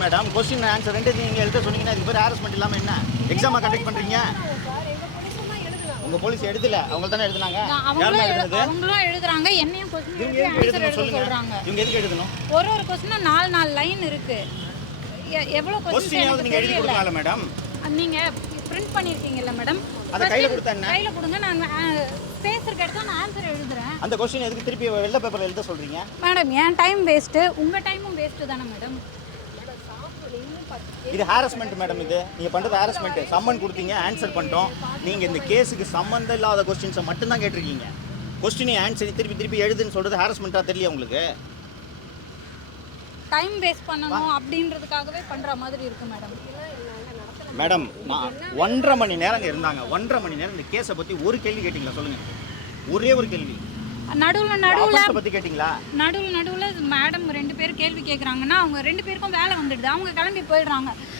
Madam question answer ரெண்டு நீங்க எழுத சொன்னீங்கன்னா இதுக்கு பேர் ஹாரஸ்மெண்ட் இல்லாம என்ன? எக்ஸாமா கண்டக்ட் பண்றீங்க? சார் எங்க போலீஸும் தான் எழுதலாம் உங்க போலீஸ் எடுத்துல அவங்க தானே எழுதுனாங்க அவங்களும் எழுதுறாங்க. என்னையும் கொஸ்டின் எழுதி சொல்றாங்க. இவங்க எதுக்கு எழுதணும்? ஒரு ஒரு கொஸ்டினும் நாலு நாலு லைன் இருக்கு. எ- எவ்வளவு கொஸ்டின் கொஸ்டினாவது நீங்க எழுதி கொடுக்கலாம்ல மேடம் நீங்க பிரிண்ட் பண்ணிருக்கீங்கல்ல மேடம் அதை கையில கொடுத்தா? கையில கொடுங்க. நான் பேசுறதுக்கு எடுத்தா நான் ஆன்சர் எழுதுறேன். அந்த கொஸ்டின் எதுக்கு திருப்பி வெள்ளை பேப்பர்ல எழுத சொல்றீங்க? மேடம் என் டைம் வேஸ்ட்டு உங்க டைமும் வேஸ்ட்டு தானே மேடம் இது ஹாரஸ்மெண்ட் மேடம் இது. நீங்க பண்றது ஹாரஸ்மெண்ட் சம்மன் கொடுத்தீங்க ஆன்சர் பண்ணிட்டோம். நீங்க இந்த கேஸுக்கு சம்மந்தம் இல்லாத கொஸ்டின்ஸை மட்டும் தான் கேட்டிருக்கீங்க. கொஸ்டினை ஆன்சர் திருப்பி திருப்பி எழுதுன்னு சொல்றது ஹாரஸ்மெண்ட்டா தெரியல உங்களுக்கு? டைம் வேஸ்ட் பண்ணணும் அப்படின்றதுக்காகவே பண்ற மாதிரி இருக்கு மேடம் மேடம் நான் ஒன்றரை மணி நேரம் இருந்தாங்க. ஒன்றரை மணி நேரம் இந்த கேஸை பத்தி ஒரு கேள்வி கேட்டீங்களா? சொல்லுங்க. ஒரே ஒரு கேள்வி. நடுவுல நடுவுல கேட்டீங்களா? நடுவில் நடுவில் மேடம் ரெண்டு பேர் கேள்வி கேட்குறாங்கன்னா அவங்க ரெண்டு பேருக்கும் வேலை வந்துடுது. அவங்க கிளம்பி போயிடுறாங்க.